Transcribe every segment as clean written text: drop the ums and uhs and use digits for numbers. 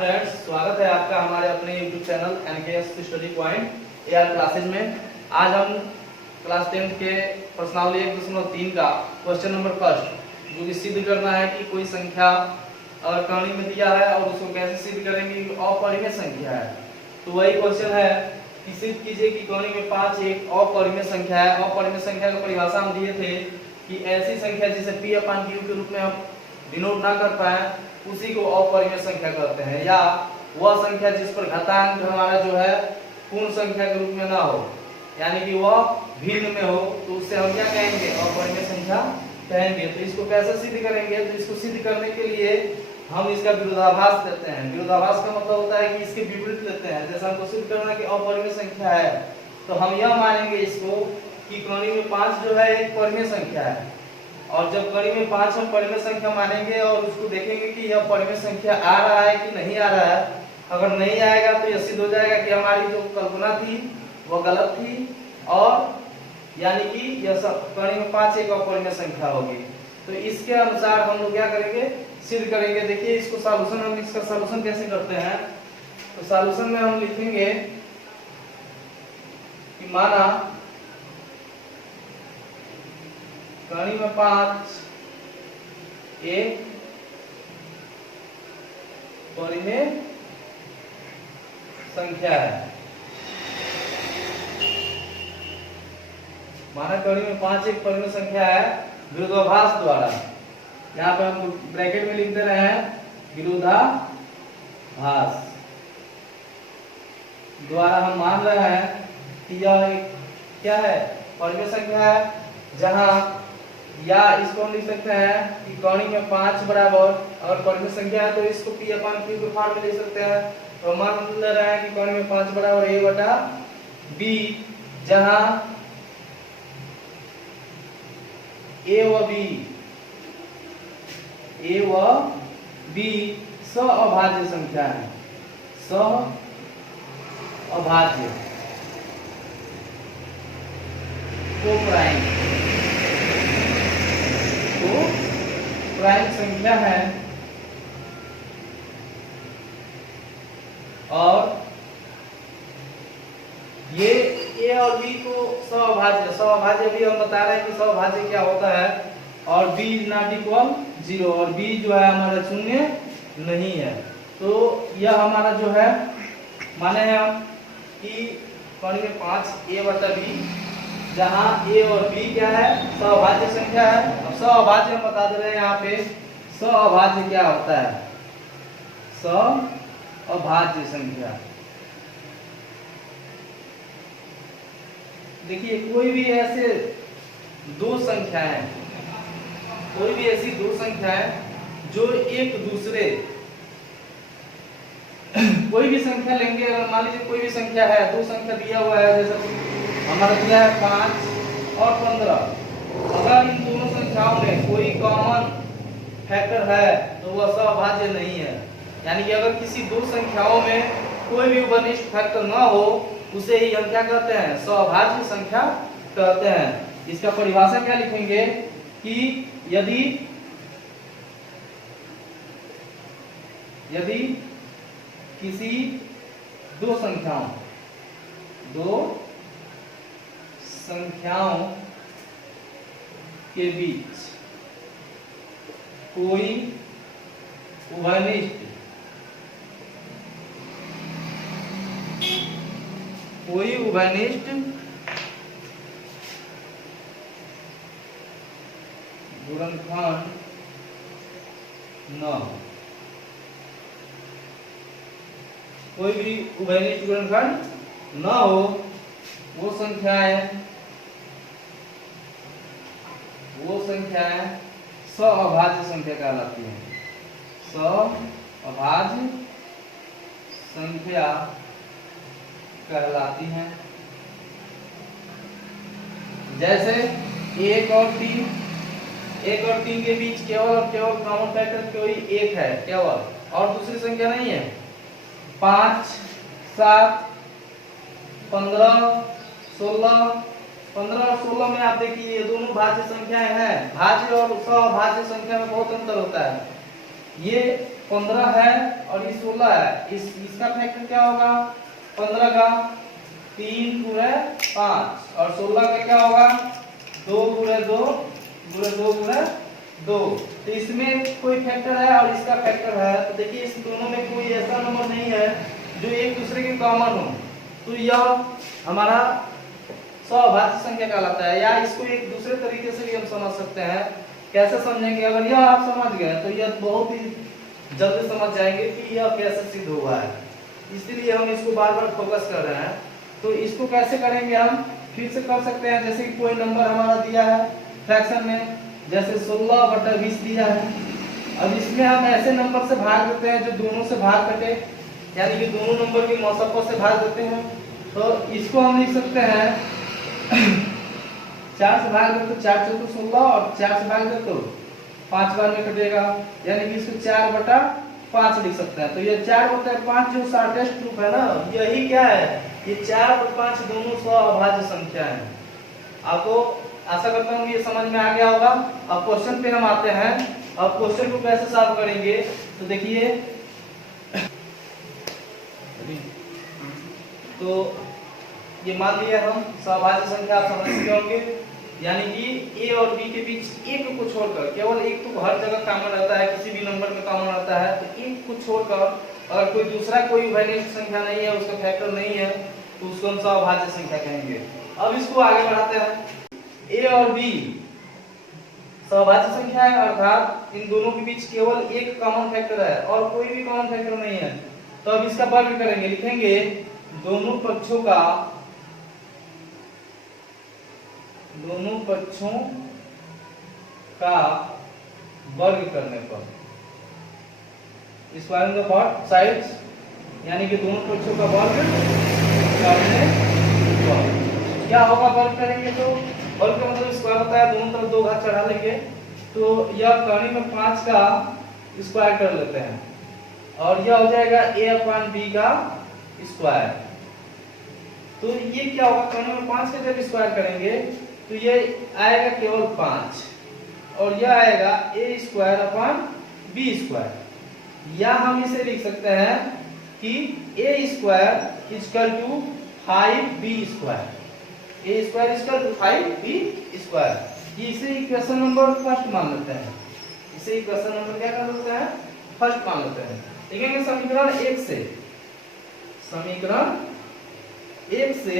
Friends, स्वागत है आपका हमारे अपने YouTube channel NKS study point AR classes में। आज हम क्लास 10 के प्रश्नावली 1.3 का क्वेश्चन नंबर फर्स्ट जो कि सिद्ध करना है कि कोई संख्या अगर कर्णी में दिया है और उसको कैसे सिद्ध करेंगे कि अपरिमेय संख्या है। तो वही क्वेश्चन है कि सिद्ध कीजिए कि कर्णी में 5 एक अपरिमेय संख्या है। अपरिमेय संख्या का परिभाषा हम दिए थे कि ऐसी संख्या जिसे P/Q के रूप में हम डिनोट ना कर पाए उसी को अपरिमेय संख्या कहते हैं, या वह संख्या जिस पर घातांक हमारा जो है पूर्ण संख्या के रूप में ना हो, यानी कि वह भिन्न में हो, तो उससे हम क्या कहेंगे? अपरिमेय संख्या कहेंगे। तो इसको कैसे सिद्ध करेंगे? तो इसको सिद्ध करने के लिए हम इसका विरोधाभास देते हैं। विरोधाभास का मतलब होता है कि इसके विपरीत लेते हैं। जैसे हमको सिद्ध करना कि अपरिमेय संख्या है तो हम यह मानेंगे इसको कि कर्णी में 5 जो है एक परिमेय संख्या है, और जब कड़ी में 5 हम परिमेय संख्या मानेंगे और उसको देखेंगे कि यह परिमेय संख्या आ रहा है कि नहीं आ रहा है। अगर नहीं आएगा तो यह सिद्ध हो जाएगा कि हमारी जो कल्पना थी वह गलत थी, और यानी कि यह कड़ी में 5 एक अपरिमेय संख्या होगी। तो इसके अनुसार हम लोग क्या करेंगे? सिद्ध करेंगे। देखिए इसको सॉल्यूशन, हम इसका सॉल्यूशन कैसे करते हैं? तो सॉल्यूशन में हम लिखेंगे कि माना कड़ी में 5 एक परिमेय संख्या है। माना कड़ी में 5 एक परिमेय संख्या है विरोधाभास द्वारा। यहाँ पे हम ब्रैकेट में लिख दे रहे हैं विरोधाभास द्वारा हम मान रहे हैं कि यह एक क्या है? परिमेय संख्या है, जहां या इसको हम लिख सकते हैं कि कड़ी में 5 बराबर, अगर परिमेय संख्या है तो इसको P/Q के फॉर्म में लिख सकते हैं। तो मान ले रहे हैं कि कड़ी में 5 बराबर A/B, जहां A व B सअभाज्य संख्या है। सअभाज्य को प्राइम संख्या है, और ये A और B को सअभाज्य भी हम बता रहे हैं कि सअभाज्य क्या होता है, और B नॉट इक्वल 0, और B जो है हमारा शून्य नहीं है। तो यह हमारा जो है माने हैं हम कि कड़ी में 5 A/B, जहां A और B क्या है? सअभाज्य संख्या है। अब सअभाज्य हम बता दे रहे हैं यहाँ पे सअभाज्य क्या होता है? सअभाज्य संख्या, देखिए कोई भी ऐसे दो संख्याएं, कोई भी ऐसी दो संख्याएं जो एक दूसरे कोई भी संख्या लेंगे। अगर मान लीजिए कोई भी संख्या है, दो संख्या दिया हुआ है, जैसे हमारा दिया है 5 और 15, अगर इन दोनों संख्याओं में कोई कॉमन फैक्टर है तो वह सअभाज्य नहीं है। यानी कि अगर किसी दो संख्याओं में कोई भी उभयनिष्ठ फैक्टर ना हो उसे ही हम क्या कहते हैं? सअभाज्य संख्या कहते हैं। इसका परिभाषा क्या लिखेंगे कि यदि किसी दो संख्याओं के बीच कोई उभयनिष्ठ गुणनखंड न हो, कोई भी उभयनिष्ठ गुणनखंड न हो, वो संख्याएं सअभाज्य संख्या कहलाती हैं। सअभाज्य संख्या कहलाती हैं। जैसे 1 और 3 के बीच केवल कॉमन फैक्टर कोई एक है केवल, और दूसरी संख्या नहीं है। 5, 7, 15, 16, 15 और 16 में आप देखिए ये दोनों भाज्य संख्याएं हैं। भाज्य और सभाज्य संख्या में बहुत अंतर होता है। ये 15 है और ये 16 है, इसका फैक्टर क्या होगा? 15 का 3 गुणे 5 और 16 का क्या होगा? 2 गुणे 2 गुणे 2 गुणे 2। तो इसमें कोई फैक्टर है और इसका फैक्टर है, तो देखिए इस दोनों में कोई ऐसा नंबर नहीं है जो एक दूसरे के कॉमन हो, तो यह हमारा सौभाज्य संख्या कहलाता है। या इसको एक दूसरे तरीके से भी हम समझ सकते हैं। कैसे समझेंगे? अगर यह आप समझ गए तो यह बहुत ही जल्दी समझ जाएंगे कि यह कैसे सिद्ध हुआ है, इसलिए हम इसको बार बार फोकस कर रहे हैं। तो इसको कैसे करेंगे? हम फिर से कर सकते हैं। जैसे कि कोई नंबर हमारा दिया है फ्रैक्शन में, जैसे 16/20 दिया है। अब इसमें हम ऐसे नंबर से भाग देते हैं जो दोनों से भाग कटे, यानी कि दोनों नंबर की मौसकों से भाग देते हैं। तो इसको हम लिख सकते हैं 4 से भाग दे तो 4 चौको 16 और 4 से भाग दे तो 5 बार में कटेगा, यानी कि इसको 4/5 लिख सकते हैं। तो ये 4/5 जो शॉर्टेस्ट रूप है ना, यही क्या है? ये 4/5 दोनों सौभाज्य संख्या है। आपको आशा करता हूँ ये समझ में आ गया होगा। अब क्वेश्चन पे हम आते हैं। अब क्वेश्चन को कैसे सॉल्व करेंगे? तो देखिए, तो ये मान लिया हम सौभाज्य संख्या, आप समझ चुके होंगे, यानी कि ए और बी के बीच एक को छोड़कर, केवल एक तो हर जगह कॉमन रहता है, किसी भी नंबर में कॉमन रहता है, तो एक को छोड़कर अगर कोई दूसरा कोई वैल्यूड संख्या नहीं है, उसका फैक्टर नहीं है, तो उसको हम सौभाज्य संख्या कहेंगे। अब इसको आगे बढ़ाते हैं। ए और बी सौभाज्य संख्या है, अर्थात इन दोनों के बीच केवल एक कॉमन फैक्टर है और कोई भी कॉमन फैक्टर नहीं है। तो अब इसका वर्ग करेंगे, लिखेंगे दोनों पक्षों का वर्ग करने पर, स्क्वायरिंग द बोथ साइड्स, यानी कि दोनों पक्षों का वर्ग करने पर क्या होगा? वर्ग करेंगे तो वर्ग का मतलब स्क्वायर होता है, दोनों तरफ 2 घात चढ़ा लेंगे, तो यह कड़ी में 5 का स्क्वायर कर लेते हैं और यह हो जाएगा a/b का स्क्वायर। तो ये क्या होगा? कड़ी में 5 का जब स्क्वायर करेंगे तो ये आएगा केवल 5 और यह आएगा a²/b²। या हम इसे लिख सकते हैं कि a² = 5b², a² = 5b²। इसे इक्वेशन नंबर फर्स्ट मान लेते हैं। इसे इक्वेशन नंबर क्या कर लेते हैं? फर्स्ट मान लेते हैं। देखेंगे समीकरण 1 से, समीकरण 1 से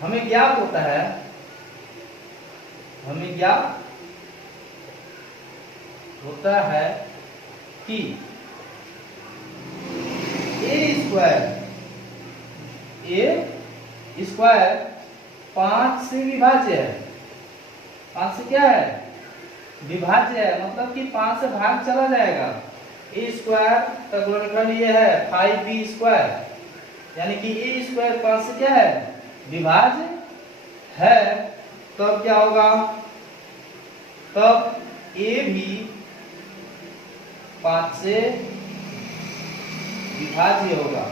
हमें ज्ञात होता है, कि a² 5 से विभाज्य है। 5 से क्या है? विभाज्य है, मतलब कि 5 से भाग चला जाएगा। a² का गुणनखंड ये है 5b², यानी कि a² 5 से क्या है? विभाज्य है। तब क्या होगा? तब a भी 5 से विभाज्य होगा।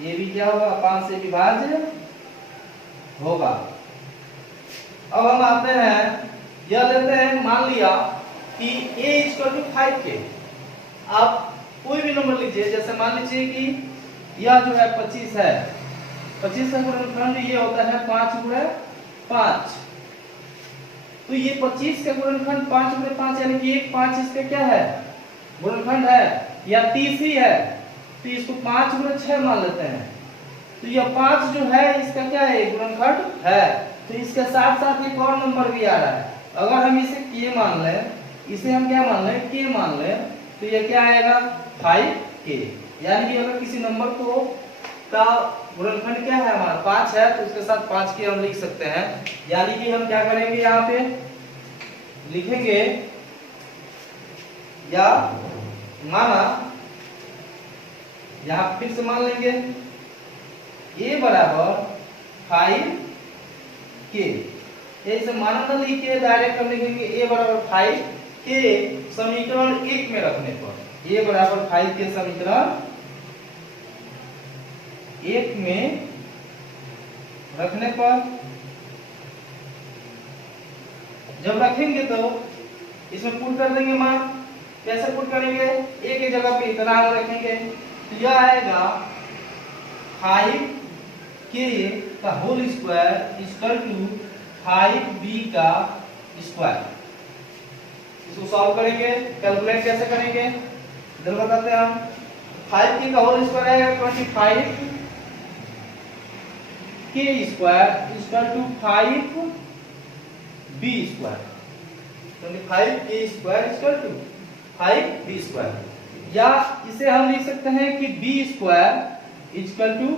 ये भी क्या होगा? 5 से विभाज्य होगा। अब हम आते हैं, यह लेते हैं, मान लिया कि a = 5 के। आप कोई भी नंबर लीजिए, जैसे मान लीजिए कि यह जो है 25 है, 25 का गुणनखंड ये होता है 5/5। तो ये 25 का गुणनखंड 5/5, यानी कि 5 इसका क्या है? गुणनखंड है, या 30 ही है, तो इसको 5/6 मान लेते हैं। तो यह 5 जो है इसका क्या है? गुणनखंड है। तो इसके साथ साथ एक और नंबर भी आ रहा है। अगर हम इसे k मान लें, इसे हम क्या मान लें? k मान लें, तो ये क्या आएगा? 5k। यानी कि अगर किसी नंबर को का गुणनखंड क्या है? हमारा 5 है, तो उसके साथ 5k हम लिख सकते हैं। यानी कि हम क्या करेंगे? यहाँ पे लिखेंगे, या माना, यहाँ फिर से मान लेंगे a = 5k। ऐसे माना ना लिखे, डायरेक्ट हम लिखेंगे a = 5k समीकरण 1 में रखने पर। a = 5k समीकरण 1 में रखने पर जब रखेंगे तो इसमें पुट कर देंगे मान, कैसे पुट करेंगे, ए की जगह पे इतना रखेंगे तो यह आएगा 5k का whole square equal to 5b का स्क्वायर। इसको सॉल्व करेंगे, कैलकुलेट कैसे करेंगे इधर बताते हैं हम। 5k का होल स्क्वायर आएगा 25k square equal to 5b square. 25k square equal to 5b square. या इसे हम लिख सकते हैं कि b स्क्वायर इक्वल टू,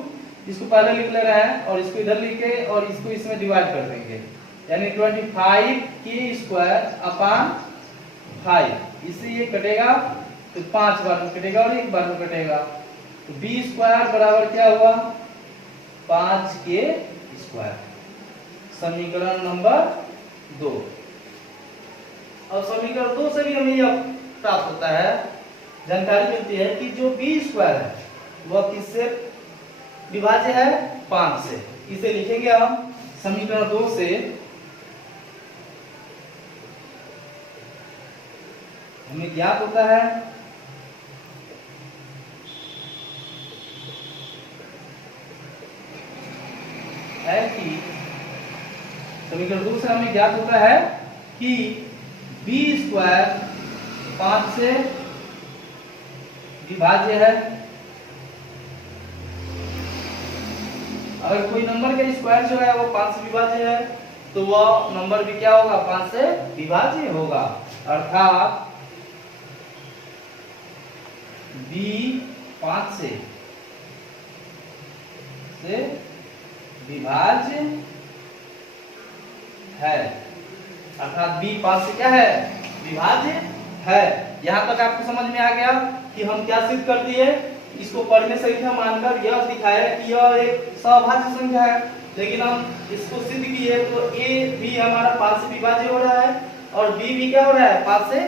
इसको पहले लिख ले रहे हैं और इसको इधर लिख के और इसको इसमें डिवाइड कर देंगे, यानी 25k स्क्वायर अपॉन 5। इससे ये कटेगा तो 5 बार में कटेगा और 1 बार में कटेगा, तो b स्क्वायर बराबर क्या हुआ 5k स्क्वायर। समीकरण नंबर 2। और समीकरण 2 से भी हमें यह प्राप्त होता है, जानकारी मिलती है कि जो b स्क्वायर है वह किससे विभाज्य है 5 से। इसे लिखेंगे हम समीकरण 2 से हमें ज्ञात होता है कि समीकरण 2 से हमें ज्ञात होता है कि b स्क्वायर 5 से विभाज्य है। अगर कोई नंबर का स्क्वायर जो है वो 5 से विभाज्य है तो वह नंबर भी क्या होगा 5 से विभाज्य होगा, अर्थात b 5 से विभाज्य है, अर्थात b 5 से क्या है विभाज्य है। यहाँ तक आपको समझ में आ गया कि हम क्या सिद्ध कर दिए, इसको परिमेय संख्या मानकर यह दिखाया कि यह एक सभाज्य संख्या है। लेकिन हम इसको सिद्ध किए तो a भी हमारा 5 से विभाज्य हो रहा है और b भी क्या हो रहा है 5 से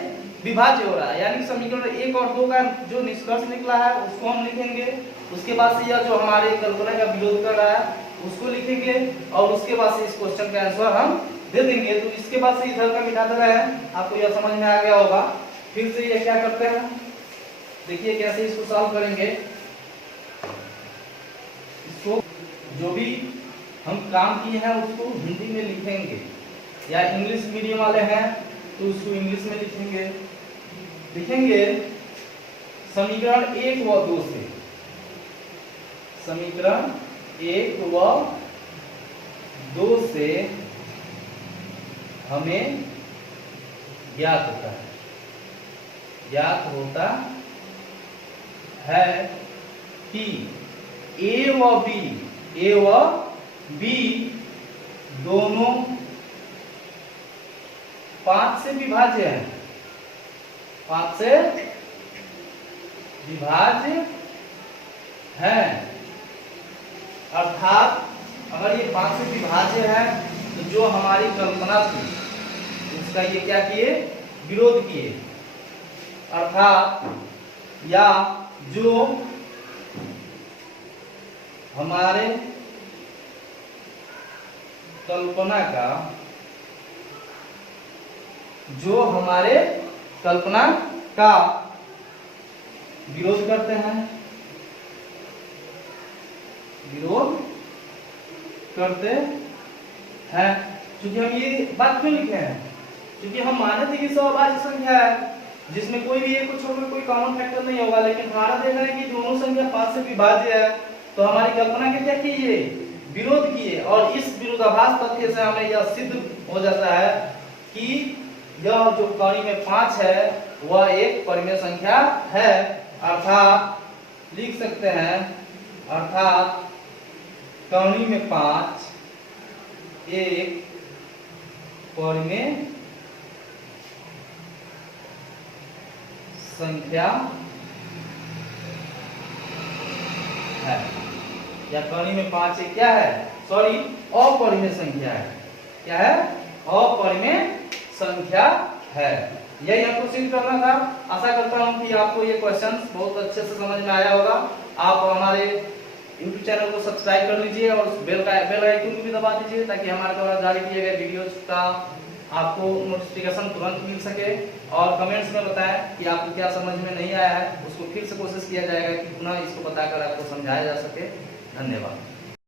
विभाज्य हो रहा है, यानी समीकरण 1 और 2 का जो निष्कर्ष निकला है उसको हम लिखेंगे। उसके बाद से यह जो हमारे कल्पना का विरोध कर रहा है उसको लिखेंगे और उसके बाद से इस क्वेश्चन का आंसर हम दे देंगे। तो इसके बाद से इधर का मिटा दे रहे हैं, आपको यह समझ में आ गया होगा। फिर से ये क्या करते हैं, देखिए कैसे इसको सॉल्व करेंगे। इसको जो भी हम काम किए हैं उसको हिंदी में लिखेंगे, या इंग्लिश मीडियम वाले हैं तो उसको इंग्लिश में लिखेंगे समीकरण 1 व 2 से। समीकरण 1 व 2 से हमें ज्ञात होता है कि a व b दोनों 5 से विभाज्य है, 5 से विभाज्य है। अर्थात अगर ये 5 से विभाज्य है तो जो हमारी कल्पना थी उसका ये क्या किए विरोध किए, अर्थात या जो हमारे कल्पना का विरोध करते हैं, क्योंकि हम ये बात क्यों लिखे हैं, क्योंकि हम माने थे कि सभाज्य संख्या है जिसमें कोई भी एक को छोड़कर कोई कॉमन फैक्टर नहीं होगा। लेकिन हमारा देखना है कि दोनों संख्या 5 से विभाज्य है, तो हमारी कल्पना के क्या किए विरोध किए, और इस विरोधाभास तथ्य से हमें यह सिद्ध हो जाता है कि यह जो कड़ी में 5 है वह एक परिमेय संख्या है। अर्थात लिख सकते हैं, अर्थात कड़ी में 5 एक परिमेय संख्या है, या कड़ी में 5 एक क्या है, सॉरी अपरिमेय संख्या है। क्या है, अपरिमेय संख्या है। यही हमको सिद्ध करना था। आशा करता हूं कि आपको ये क्वेश्चंस बहुत अच्छे से समझ में आया होगा। आप हमारे YouTube चैनल को सब्सक्राइब कर लीजिए और बेल आइकन को भी दबा दीजिए ताकि हमारे द्वारा जारी किए गए वीडियोस का आपको नोटिफिकेशन तुरंत मिल सके, और कमेंट्स में बताएं कि आपको क्या समझ में नहीं आया है, उसको फिर से कोशिश किया जाएगा कि पुनः इसको बताकर आपको समझाया जा सके। धन्यवाद।